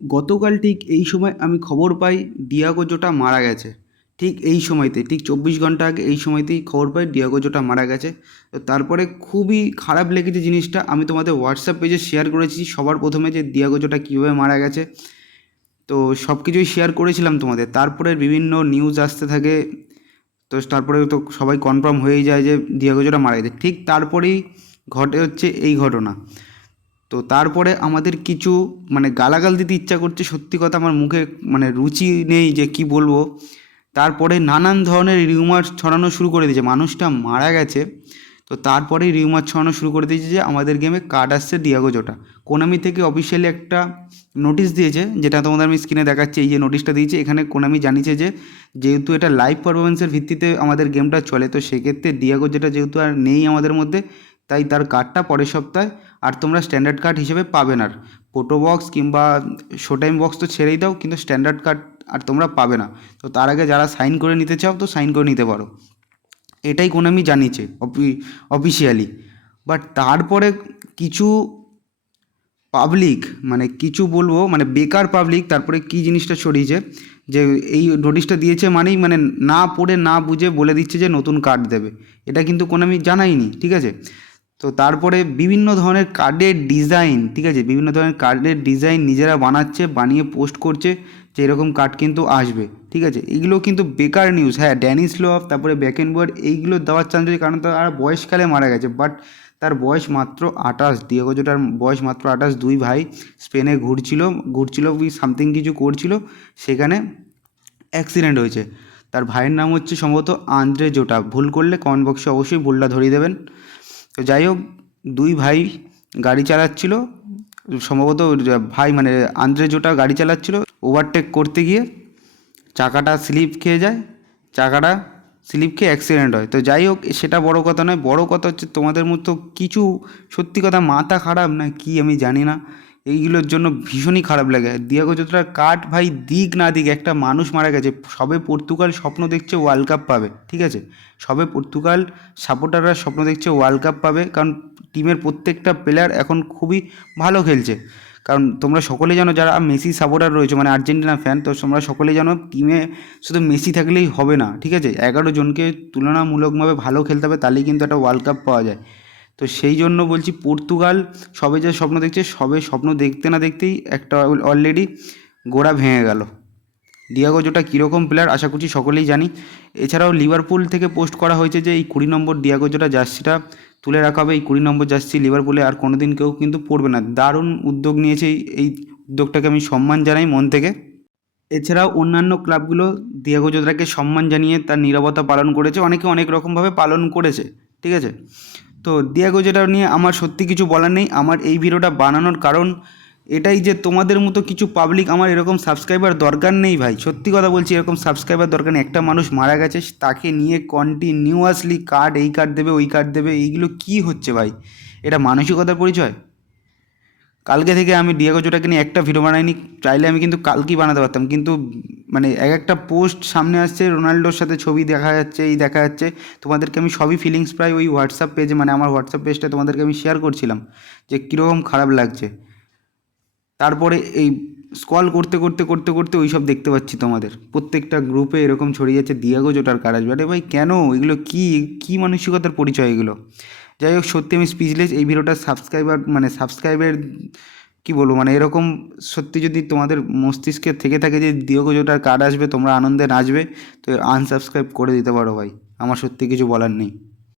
গতকাল ঠিক এই সময় আমি খবর পাই ডিয়াগো জোটা মারা গেছে। ঠিক এই সময়তে ঠিক চব্বিশ ঘণ্টা আগে এই সময়তেই খবর পাই ডিয়াগো জোটা মারা গেছে। তো তারপরে খুবই খারাপ লেগেছে জিনিসটা, আমি তোমাদের হোয়াটসঅ্যাপ পেজে শেয়ার করেছি সবার প্রথমে যে ডিয়াগো জোটা কীভাবে মারা গেছে। তো সব কিছুই শেয়ার করেছিলাম তোমাদের। তারপরে বিভিন্ন নিউজ আসতে থাকে, তো তারপরে তো সবাই কনফার্ম হয়েই যায় যে ডিয়াগো জোটা মারা গেছে। ঠিক তারপরেই ঘটে হচ্ছে এই ঘটনা। তো তারপরে আমাদের কিছু মানে গালাগাল দিতে ইচ্ছা করছে, সত্যি কথা আমার মুখে মানে রুচি নেই যে কি বলব। তারপরে নানান ধরনের রিউমার ছড়ানো শুরু করে দিয়েছে, মানুষটা মারা গেছে। তো তারপরেই রিউমার ছড়ানো শুরু করে দিয়েছে যে আমাদের গেমে কার্ড আসছে ডিয়াগো জোটা কোনামি থেকে অফিসিয়ালি একটা নোটিশ দিয়েছে, যেটা তোমাদের আমি স্ক্রিনে দেখাচ্ছি, এই যে নোটিশটা দিয়েছে, এখানে কোনামি জানিয়েছে যে যেহেতু এটা লাইভ পারফরমেন্সের ভিত্তিতে আমাদের গেমটা চলে, তো সেক্ষেত্রে ডিয়াগো যেটা যেহেতু আর নেই আমাদের মধ্যে তাই তার কার্ডটা পরের সপ্তাহে, আর তোমরা স্ট্যান্ডার্ড কার্ড হিসেবে পাবে না। ফোটো বক্স কিংবা শো টাইম বক্স তো ছেড়েই দাও, কিন্তু স্ট্যান্ডার্ড কার্ড আর তোমরা পাবে না। তো তার আগে যারা সাইন করে নিতে চাও, তো সাইন করে নিতে পারো। এটাই কোনামি জানিয়েছে অফিসিয়ালি বাট তারপরে কিছু পাবলিক মানে কিছু বলব মানে বেকার পাবলিক তারপরে কি জিনিসটা ছড়িয়েছে, যে এই নোটিশটা দিয়েছে মানেই মানে না পড়ে না বুঝে বলে দিচ্ছে যে নতুন কার্ড দেবে। এটা কিন্তু কোনো আমি জানাইনি, ঠিক আছে? তো তারপরে বিভিন্ন ধরনের কার্ডের ডিজাইন ঠিক আছে? বিভিন্ন ধরনের কার্ডের ডিজাইন নিজেরা বানাচ্ছে, বানিয়ে পোস্ট করছে, যে এরকম কার্ড কিন্তু আসবে, ঠিক আছে? এগুলো কিন্তু বেকার নিউজ হ্যাঁ ড্যানিস লোফ তারপরে ব্যাক অ্যান্ড বোর্ড এইগুলো দেওয়ার চান্স রয়েছে, কারণ তার বয়সকালে মারা গেছে বাট তার বয়স মাত্র আঠাশ ডিয়াগোজোটার বয়স মাত্র আঠাশ, দুই ভাই স্পেনে ঘুরছিল ঘুরছিল ওই সামথিং কিছু করছিল, সেখানে অ্যাক্সিডেন্ট হয়েছে। তার ভাইয়ের নাম হচ্ছে সম্ভবত আন্দ্রে জোটা, ভুল করলে কমেন্ট বক্সে অবশ্যই ভুলটা ধরিয়ে দেবেন। তো যাই হোক, দুই ভাই গাড়ি চালাচ্ছিল। সম্ভবত ভাই মানে আন্দ্রে জোটা গাড়ি চালাচ্ছিল ওভারটেক করতে গিয়ে। চাকাটা স্লিপ খেয়ে যায়, চাকাটা স্লিপ খেয়ে অ্যাক্সিডেন্ট হয়। তো যাই হোক, সেটা বড় কথা নয়, বড় কথা হচ্ছে তোমাদের মতো কিছু সত্যি কথা মাথা খারাপ না কি আমি জানি না। এইগুলোর জন্য ভীষণই খারাপ লাগে। দিয়াগো যতটা কাঠ ভাই দিক না দিক, একটা মানুষ মারা গেছে। সবে পর্তুগাল স্বপ্ন দেখছে ওয়ার্ল্ড কাপ পাবে, ঠিক আছে? সবে পর্তুগাল সাপোর্টাররা স্বপ্ন দেখছে ওয়ার্ল্ড কাপ পাবে, কারণ টিমের প্রত্যেকটা প্লেয়ার এখন খুবই ভালো খেলছে। কারণ তোমরা সকলেই জানো, যারা মেসি সাপোর্টার রয়েছে মানে আর্জেন্টিনা ফ্যান তো তোমরা সকলেই জানো টিমে শুধু মেসি থাকলেই হবে না, ঠিক আছে? এগারো জনকে তুলনামূলকভাবে ভালো খেলতে হবে, তাহলেই কিন্তু একটা ওয়ার্ল্ড কাপ পাওয়া যায়। তো সেই জন্য বলছি পর্তুগাল সবে যে স্বপ্ন দেখছে, সবে স্বপ্ন দেখতে না দেখতেই একটা অলরেডি গোড়া ভেঙে গেল। ডিয়াগো জোটা কীরকম প্লেয়ার আশা করছি সকলেই জানি। এছাড়াও লিভারপুল থেকে পোস্ট করা হয়েছে যে এই কুড়ি নম্বর ডিয়াগো জোটা জার্সিটা তুলে রাখা হবে। এই কুড়ি নম্বর জার্সি লিভারপুলে আর কোনো দিন কেউ কিন্তু পড়বে না। দারুণ উদ্যোগ নিয়েছে এই উদ্যোগটাকে আমি সম্মান জানাই মন থেকে। এছাড়াও অন্যান্য ক্লাবগুলো দিয়াগো জোটাকে সম্মান জানিয়ে তার নিরবতা পালন করেছে। অনেকে অনেক রকমভাবে পালন করেছে। ঠিক আছে? তো দিয়াগো যেটা নিয়ে আমার সত্যি কিছু বলার নেই, আমার এই ভিডিওটা বানানোর কারণ এটাই যে তোমাদের মতো কিছু পাবলিক আমার এরকম সাবস্ক্রাইবার দরকার নেই ভাই। সত্যি কথা বলছি, এরকম সাবস্ক্রাইবার দরকার নেই। একটা মানুষ মারা গেছে, তাকে নিয়ে কন্টিনিউয়াসলি কার্ড এই কার্ড দেবে, ওই কার্ড দেবে, এইগুলো কি হচ্ছে ভাই? এটা মানসিকতার পরিচয়? কালকে থেকে আমি ডিয়াগো জোটাকে নিয়ে একটা ভিডিও বানাইনি, চাইলে আমি কিন্তু কালকেই বানাতে পারতাম, কিন্তু মানে এক একটা পোস্ট সামনে আসছে, রোনাল্ডোর সাথে ছবি দেখা যাচ্ছে, এই দেখা যাচ্ছে। তোমাদেরকে আমি সবই ফিলিংস প্রায় ওই হোয়াটসঅ্যাপ পেজে মানে আমার হোয়াটসঅ্যাপ পেজটা তোমাদেরকে আমি শেয়ার করছিলাম, যে কীরকম খারাপ লাগছে। তারপরে এই স্কল করতে করতে করতে করতে ওই সব দেখতে পাচ্ছি তোমাদের। প্রত্যেকটা গ্রুপে এরকম ছড়িয়ে যাচ্ছে, দিয়াগো জোটার আসবে আরে ভাই, কেন? এগুলো কী কী মানসিকতার পরিচয় এগুলো? যাই হোক, সত্যি আমি স্পিচলেস এই ভিডিওটা সাবস্ক্রাইবার মানে সাবস্ক্রাইবের কী বলব? মানে এরকম সত্যি যদি তোমাদের মস্তিষ্কে থেকে থাকে যে দিয়োগজোটার কার্ড আসবে, তোমরা আনন্দে নাচবে, তো আনসাবস্ক্রাইব করে দিতে পারো ভাই। আমার সত্যি কিছু বলার নেই।